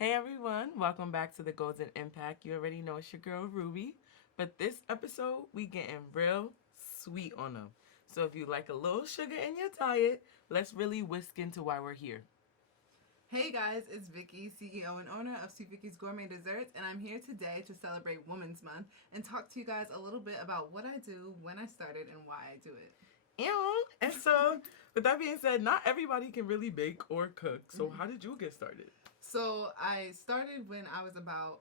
Hey everyone, welcome back to the Golden Impact. You already know it's your girl Ruby, but this episode we getting real sweet on them. So if you like a little sugar in your diet, let's really whisk into why we're here. Hey guys, it's Vicky, CEO and owner of SweetVickys Gourmet Desserts, and I'm here today to celebrate Women's Month and talk to you guys a little bit about what I do, when I started, and why I do it. And so, with that being said, not everybody can really bake or cook. So how did you get started? So I started when I was about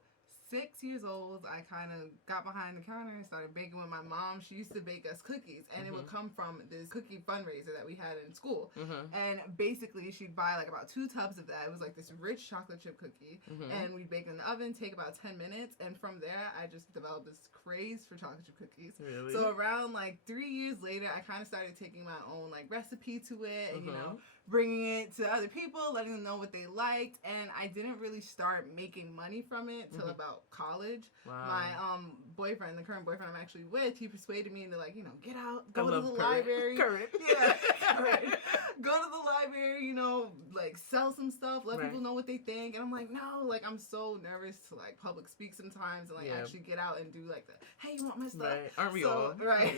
6 years old. I kind of got behind the counter and started baking with my mom. She used to bake us cookies, and it would come from this cookie fundraiser that we had in school. And basically, she'd buy like about 2 tubs of that. It was like this rich chocolate chip cookie, and we'd bake it in the oven, take about 10 minutes, and from there, I just developed this craze for chocolate chip cookies. Really? So around like 3 years later, I kind of started taking my own like recipe to it, and bringing it to other people, letting them know what they liked, and I didn't really start making money from it till about college. Wow. My boyfriend, the current boyfriend I'm actually with, he persuaded me to get out, go to the library. Current. Yeah, right. Go to the library, sell some stuff, let people know what they think. And I'm like, no, I'm so nervous to public speak sometimes and actually get out and do the, hey, you want my stuff? Right. Aren't we all? Right.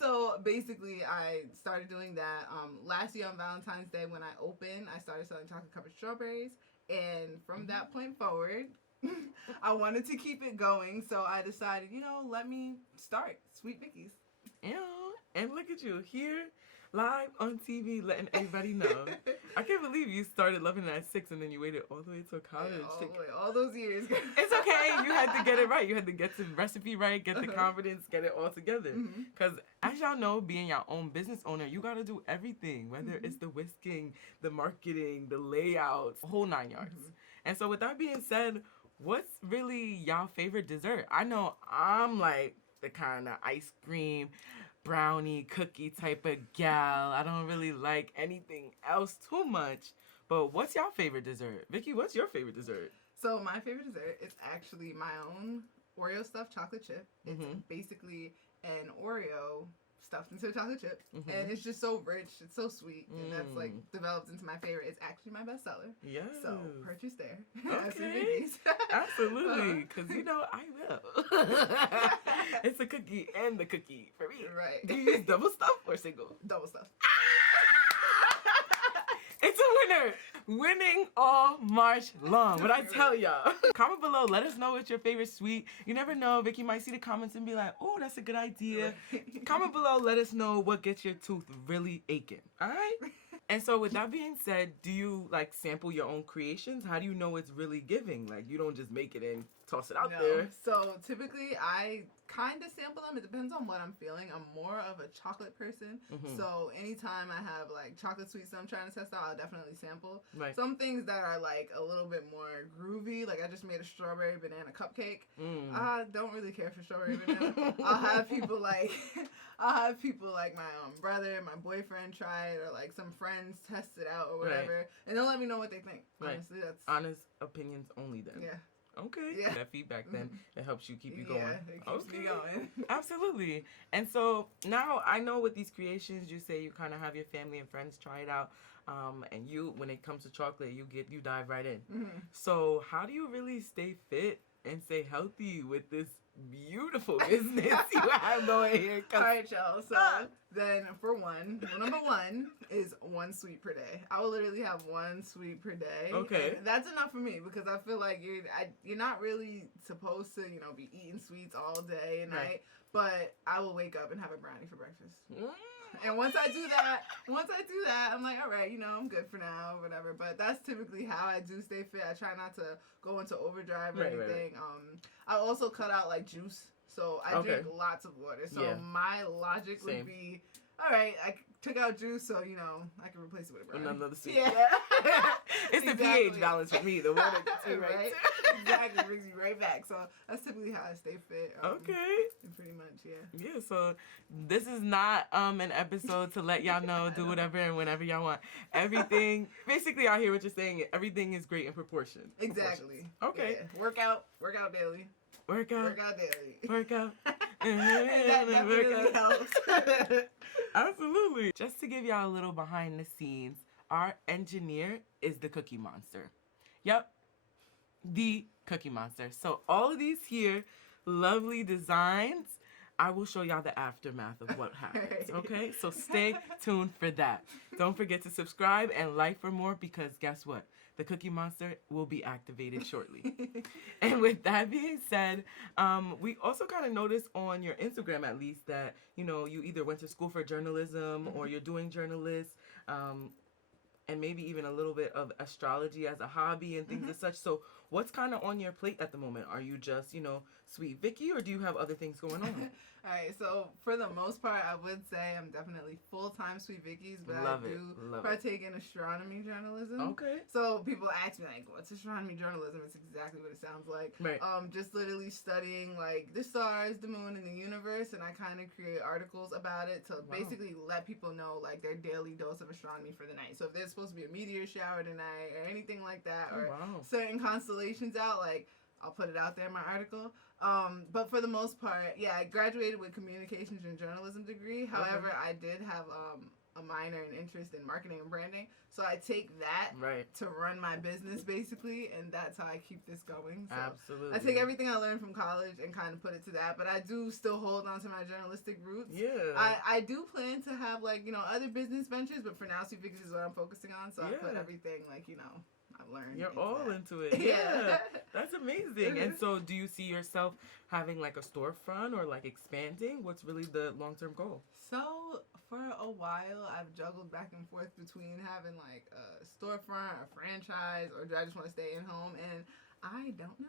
So basically, I started doing that last year on Valentine's Day when I opened. I started selling chocolate covered strawberries, and from that point forward, I wanted to keep it going. So I decided, let me start SweetVickys. And look at you here, live on TV, letting everybody know. I can't believe you started loving it at 6 and then you waited all the way till college. All those years. It's okay. You had to get it right. You had to get the recipe right, get the confidence, get it all together. Because as y'all know, being your own business owner, you got to do everything, whether it's the whisking, the marketing, the layouts, whole 9 yards. And so with that being said, what's really y'all favorite dessert? I know I'm like the kind of ice cream, brownie, cookie type of gal. I don't really like anything else too much. But what's y'all favorite dessert? Vicky, what's your favorite dessert? So my favorite dessert is actually my own Oreo stuffed chocolate chip. It's basically an Oreo stuffed into a chocolate chip, and it's just so rich, it's so sweet, and that's developed into my favorite. It's actually my bestseller. Yeah. So purchase there. Okay. Absolutely, because I will. It's a cookie and the cookie for me. Right. Do you use double stuff or single? Double stuff. It's a winner. Winning all March long. What I tell y'all. Comment below. Let us know what's your favorite sweet. You never know. Vicky might see the comments and be like, oh, that's a good idea. Comment below. Let us know what gets your tooth really aching. All right? And so with that being said, do you sample your own creations? How do you know it's really giving? You don't just make it and toss it out there. So typically I kind of sample them. It depends on what I'm feeling. I'm more of a chocolate person. So anytime I have chocolate sweets that I'm trying to test out, I'll definitely sample. Right. Some things that are a little bit more groovy, I just made a strawberry banana cupcake. I don't really care for strawberry banana. I'll have people like my brother, my boyfriend try it, or some friends test it out or whatever, and they'll let me know what they think. Honestly, that's honest opinions only then. Yeah. Okay. Yeah. That feedback then it helps you keep you going. Yeah, it keeps me going. Absolutely. And so now I know with these creations, you say you kind of have your family and friends try it out, and you, when it comes to chocolate, you dive right in. So how do you really stay fit and stay healthy with this beautiful business you have going here? All right, y'all. So then, for number one is 1 sweet per day. I will literally have 1 sweet per day. Okay. And that's enough for me because I feel like you're not really supposed to be eating sweets all day and night. But I will wake up and have a brownie for breakfast. And once I do that, I'm like, all right, I'm good for now, whatever. But that's typically how I do stay fit. I try not to go into overdrive or anything. I also cut out juice, so I drink lots of water. So my logic would be, all right, I took out juice, so I can replace it with a brownie. Another sweet. Yeah. It's the pH balance for me. The water gets me right. Exactly, brings you right back. So that's typically how I stay fit. Okay. Pretty much, yeah. Yeah. So this is not an episode to let y'all know do whatever and whenever y'all want. Everything. Basically, I hear what you're saying. Everything is great in proportion. Exactly. Okay. Yeah. Work out daily. Work out daily. Work out. That definitely helps. Absolutely. Just to give y'all a little behind the scenes, our engineer is the Cookie Monster. Yep. the Cookie Monster. So all of these here, lovely designs. I will show y'all the aftermath of what happens, okay? So stay tuned for that. Don't forget to subscribe and like for more because guess what? The Cookie Monster will be activated shortly. And with that being said, we also kind of noticed on your Instagram at least that, you know, you either went to school for journalism or you're doing journalists. And maybe even a little bit of astrology as a hobby and things as such. So what's kind of on your plate at the moment? Are you just, you know, Sweet Vicky, or do you have other things going on? All right, so for the most part, I would say I'm definitely full-time SweetVickys, but I do partake in astronomy journalism. Okay. So people ask me, like, what's astronomy journalism? It's exactly what it sounds like. Right. Just literally studying, like, the stars, the moon, and the universe, and I kind of create articles about it to basically let people know, like, their daily dose of astronomy for the night. So if there's supposed to be a meteor shower tonight or anything like that, or certain constellations out, like, I'll put it out there in my article. But for the most part, yeah, I graduated with communications and journalism degree. However, I did have a minor in interest in marketing and branding. So I take that to run my business, basically, and that's how I keep this going. So absolutely. I take everything I learned from college and kind of put it to that, but I do still hold on to my journalistic roots. Yeah. I do plan to have, like, you know, other business ventures, but for now, SweetVickys is what I'm focusing on, so I put everything, like, you know, I've learned. You're all into it. Yeah. That's amazing. And so do you see yourself having like a storefront or like expanding? What's really the long-term goal? So for a while, I've juggled back and forth between having like a storefront, a franchise, or do I just want to stay in home? And I don't know.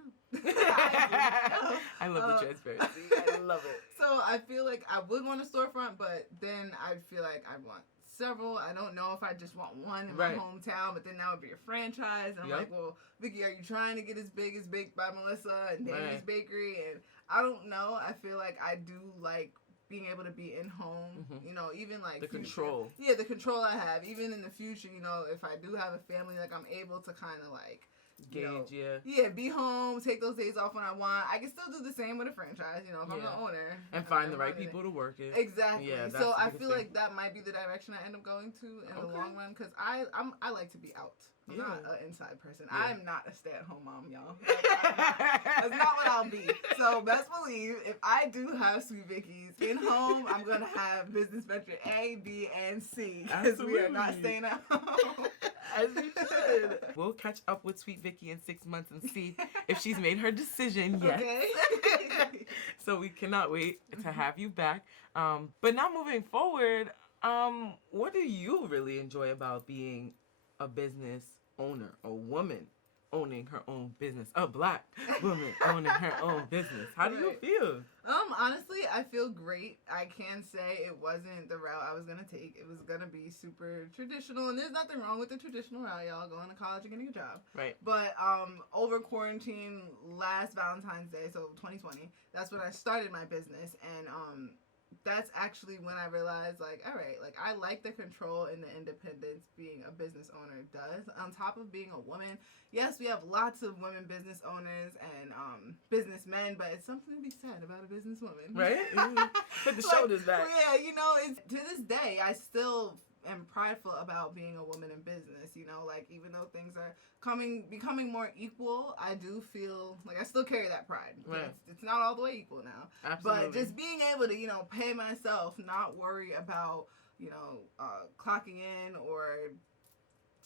I love the transparency. I love it. So I feel like I would want a storefront, but then I feel like I want several. I don't know if I just want one in my hometown, but then that would be a franchise. And I'm like, well, Vicky, are you trying to get as big as Baked by Melissa and Danny's Bakery? And I don't know. I feel like I do like being able to be in home, you know, even like the control. Yeah, the control I have. Even in the future, you know, if I do have a family, like I'm able to kind of like gauge, be home, take those days off when I want. I can still do the same with a franchise, you know, if I'm the owner. And find the right people to work it. Exactly. Yeah, so I feel like that might be the direction I end up going to in the long run, because I like to be out. I'm not an inside person. I'm not a stay-at-home mom, y'all. That's not what I'll be. So best believe, if I do have SweetVickys in home, I'm going to have business venture A, B, and C. Because we are not staying at home. As we should. We'll catch up with Sweet Vicky in 6 months and see if she's made her decision yet. Okay. So we cannot wait to have you back. But now moving forward, what do you really enjoy about being a business owner, a woman owning her own business, a Black woman owning her own business? How do you feel? Honestly, I feel great. I can say it wasn't the route I was going to take. It was going to be super traditional, and there's nothing wrong with the traditional route, y'all, going to college and getting a job. Right. But over quarantine, last Valentine's Day, so 2020, that's when I started my business, and that's actually when I realized, like, all right, like, I like the control and the independence being a business owner does. On top of being a woman, yes, we have lots of women business owners and businessmen, but it's something to be said about a businesswoman. Right? Put the shoulders back. Yeah, you know, it's, to this day, I still am prideful about being a woman in business, you know, like, even though things are becoming more equal, I do feel like I still carry that pride. Right. It's not all the way equal now. Absolutely. But just being able to, you know, pay myself, not worry about, you know, clocking in or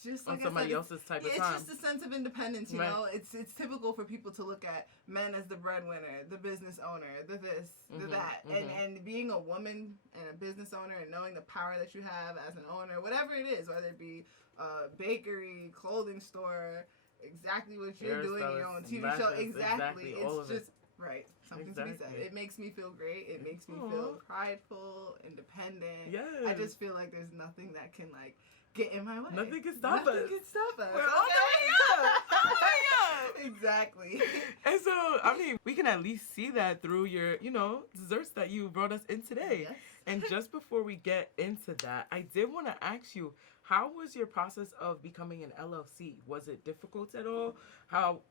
just like on somebody else's type of time. It's just a sense of independence, you know. It's typical for people to look at men as the breadwinner, the business owner, the this, the that, and being a woman and a business owner and knowing the power that you have as an owner, whatever it is, whether it be a bakery, clothing store, exactly what you're doing, your own TV show, exactly. It's just something to be said. It makes me feel great. It makes me feel prideful, independent. Yes. I just feel like there's nothing that can like get in my way. Nothing can stop us. Nothing can stop us. We're on the way up. On the way up. Exactly. And so, I mean, we can at least see that through your, you know, desserts that you brought us in today. Yes. And just before we get into that, I did want to ask you, how was your process of becoming an LLC? Was it difficult at all?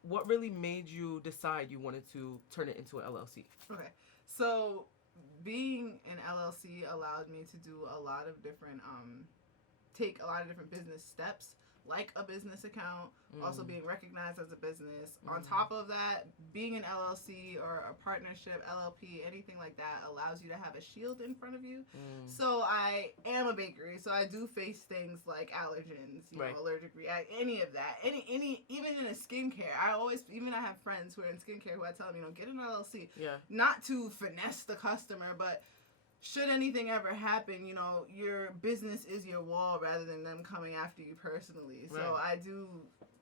What really made you decide you wanted to turn it into an LLC? Okay. So, being an LLC allowed me to do a lot of different take a lot of different business steps like a business account, also being recognized as a business. On top of that, being an LLC or a partnership, LLP, anything like that allows you to have a shield in front of you. So I am a bakery, so I do face things like allergens, you know, allergic react, any of that. Any even in a skincare, I have friends who are in skincare who I tell them, you know, get an LLC. Yeah. Not to finesse the customer, but should anything ever happen, you know, your business is your wall rather than them coming after you personally. Right. So I do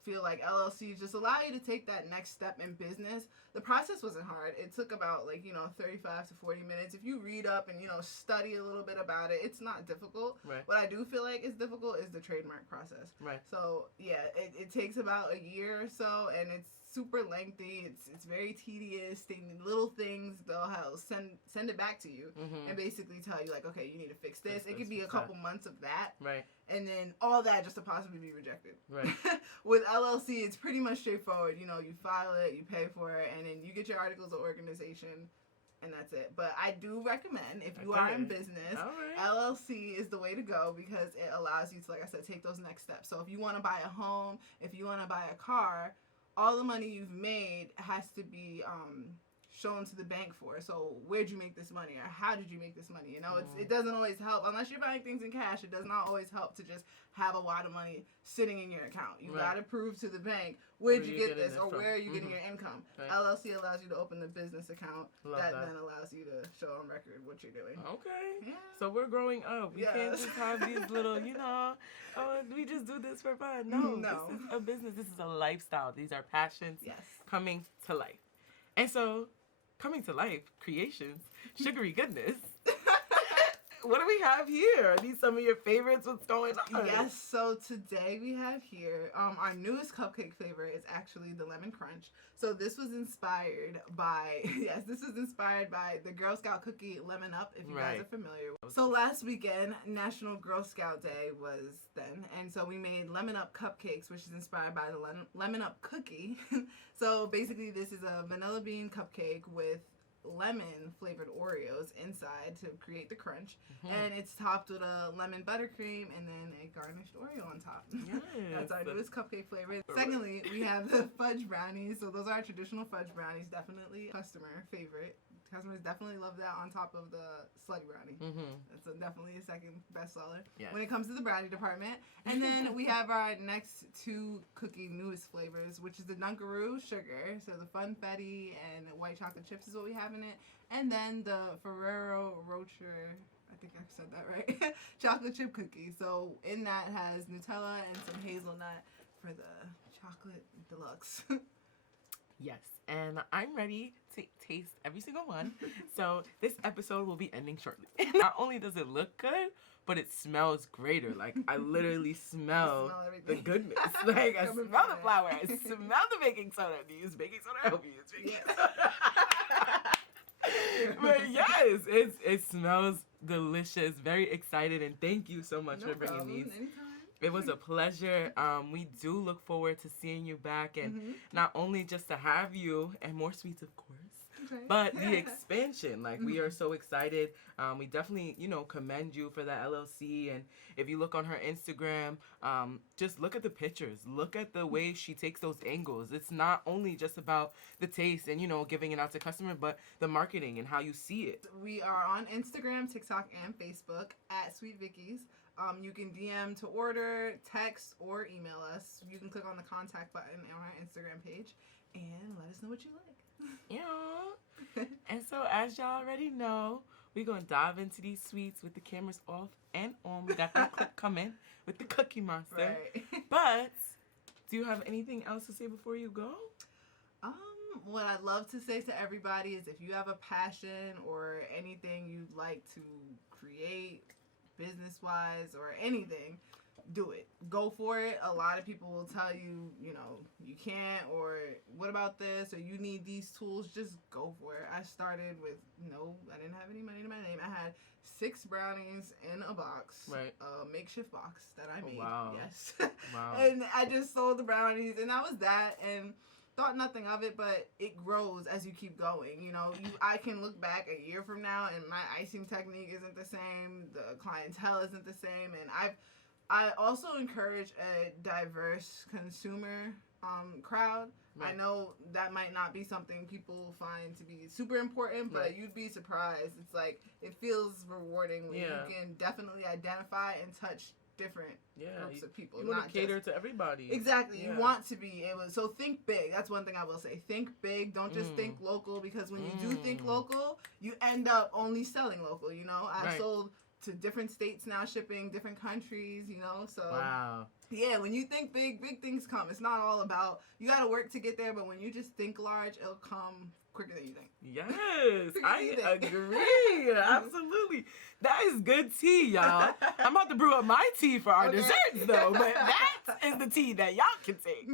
feel like LLCs just allow you to take that next step in business. The process wasn't hard. It took about 35 to 40 minutes. If you read up and, study a little bit about it, it's not difficult. Right. What I do feel like is difficult is the trademark process. Right. So, yeah, it takes about a year or so, and it's super lengthy. It's very tedious. Little things, they'll send it back to you and basically tell you, like, okay, you need to fix this. It could be a couple months of that. Right. And then all that just to possibly be rejected. Right. With LLC, it's pretty much straightforward. You file it, you pay for it, and then you get your articles of organization, and that's it. But I do recommend, if you are in business, LLC is the way to go because it allows you to, like I said, take those next steps. So if you want to buy a home, if you want to buy a car, all the money you've made has to be shown to the bank for. So where'd you make this money, or how did you make this money? It doesn't always help unless you're buying things in cash. It does not always help to just have a lot of money sitting in your account. You gotta prove to the bank where'd you get this, or where are you getting your income. LLC allows you to open the business account that then allows you to show on record what you're doing. Okay. Yeah. So we're growing up. We can't just have these little, we just do this for fun. No. This is a business. This is a lifestyle. These are passions coming to life. And so, coming to life, creations, sugary goodness. What do we have here? Are these some of your favorites? What's going on? Yes, so today we have here, our newest cupcake flavor is actually the Lemon Crunch. So this was inspired by, the Girl Scout cookie Lemon Up, if you guys are familiar. So last weekend, National Girl Scout Day was then, and so we made Lemon Up cupcakes, which is inspired by the Lemon Up cookie. So basically this is a vanilla bean cupcake with lemon flavored Oreos inside to create the crunch, and it's topped with a lemon buttercream and then a garnished Oreo on top. Yes, that's our newest cupcake flavor. Secondly, we have the fudge brownies. So those are our traditional fudge brownies, definitely customer favorite. Customers definitely love that on top of the slutty brownie. That's definitely a second best seller when it comes to the brownie department. And then we have our next two cookie newest flavors, which is the Dunkaroo sugar. So the Funfetti and white chocolate chips is what we have in it. And then the Ferrero Rocher, I think I said that right, chocolate chip cookie. So in that has Nutella and some hazelnut for the chocolate deluxe. Yes, and I'm ready to taste every single one. So this episode will be ending shortly. Not only does it look good, but it smells greater. Like, I literally smell the goodness. Like, I smell the flour. I smell the baking soda. Do you use baking soda? I hope you use baking soda. But yes, it smells delicious. Very excited, and thank you so much for bringing these. Anytime. It was a pleasure. We do look forward to seeing you back, and not only just to have you, and more sweets, of course, but the expansion. Like, we are so excited. We definitely, commend you for that LLC. And if you look on her Instagram, just look at the pictures. Look at the way she takes those angles. It's not only just about the taste and, giving it out to customers, but the marketing and how you see it. We are on Instagram, TikTok, and Facebook at SweetVickys. You can DM to order, text, or email us. You can click on the contact button on our Instagram page and let us know what you like. Yeah. And so, as y'all already know, we're going to dive into these sweets with the cameras off and on. We got that clip coming with the Cookie Monster. Right. But do you have anything else to say before you go? What I'd love to say to everybody is, if you have a passion or anything you'd like to create, business-wise or anything, do it. Go for it. A lot of people will tell you, you can't, or what about this, or you need these tools. Just go for it. I started with I didn't have any money in my name. I had 6 brownies in a box, a makeshift box that I made. Wow. Yes. Wow. And I just sold the brownies, and that was that, and thought nothing of it, but it grows as you keep going. I can look back a year from now and my icing technique isn't the same, the clientele isn't the same, and I've I also encourage a diverse consumer crowd. Right. I know that might not be something people find to be super important, but you'd be surprised. It's like, it feels rewarding when you can definitely identify and touch different groups of people. You want to cater to everybody. Exactly. You want to be able to. So think big. That's one thing I will say. Think big. Don't just think local, because when you do think local, you end up only selling local, you know? I've sold to different states now, shipping different countries, you know? So, yeah, when you think big, big things come. It's not all about, you got to work to get there, but when you just think large, it'll come quicker than you think. Yes, I agree. Absolutely. That is good tea, y'all. I'm about to brew up my tea for our desserts, though, but that is the tea that y'all can take.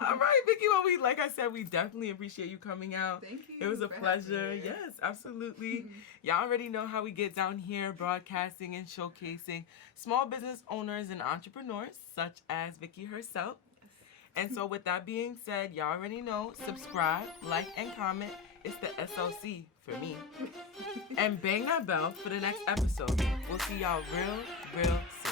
All right, Vicky, well, like I said, we definitely appreciate you coming out. Thank you. It was a pleasure. Yes, absolutely. Y'all already know how we get down here broadcasting and showcasing small business owners and entrepreneurs, such as Vicky herself. And so with that being said, y'all already know, subscribe, like, and comment. It's the SLC for me. And bang that bell for the next episode. We'll see y'all real soon.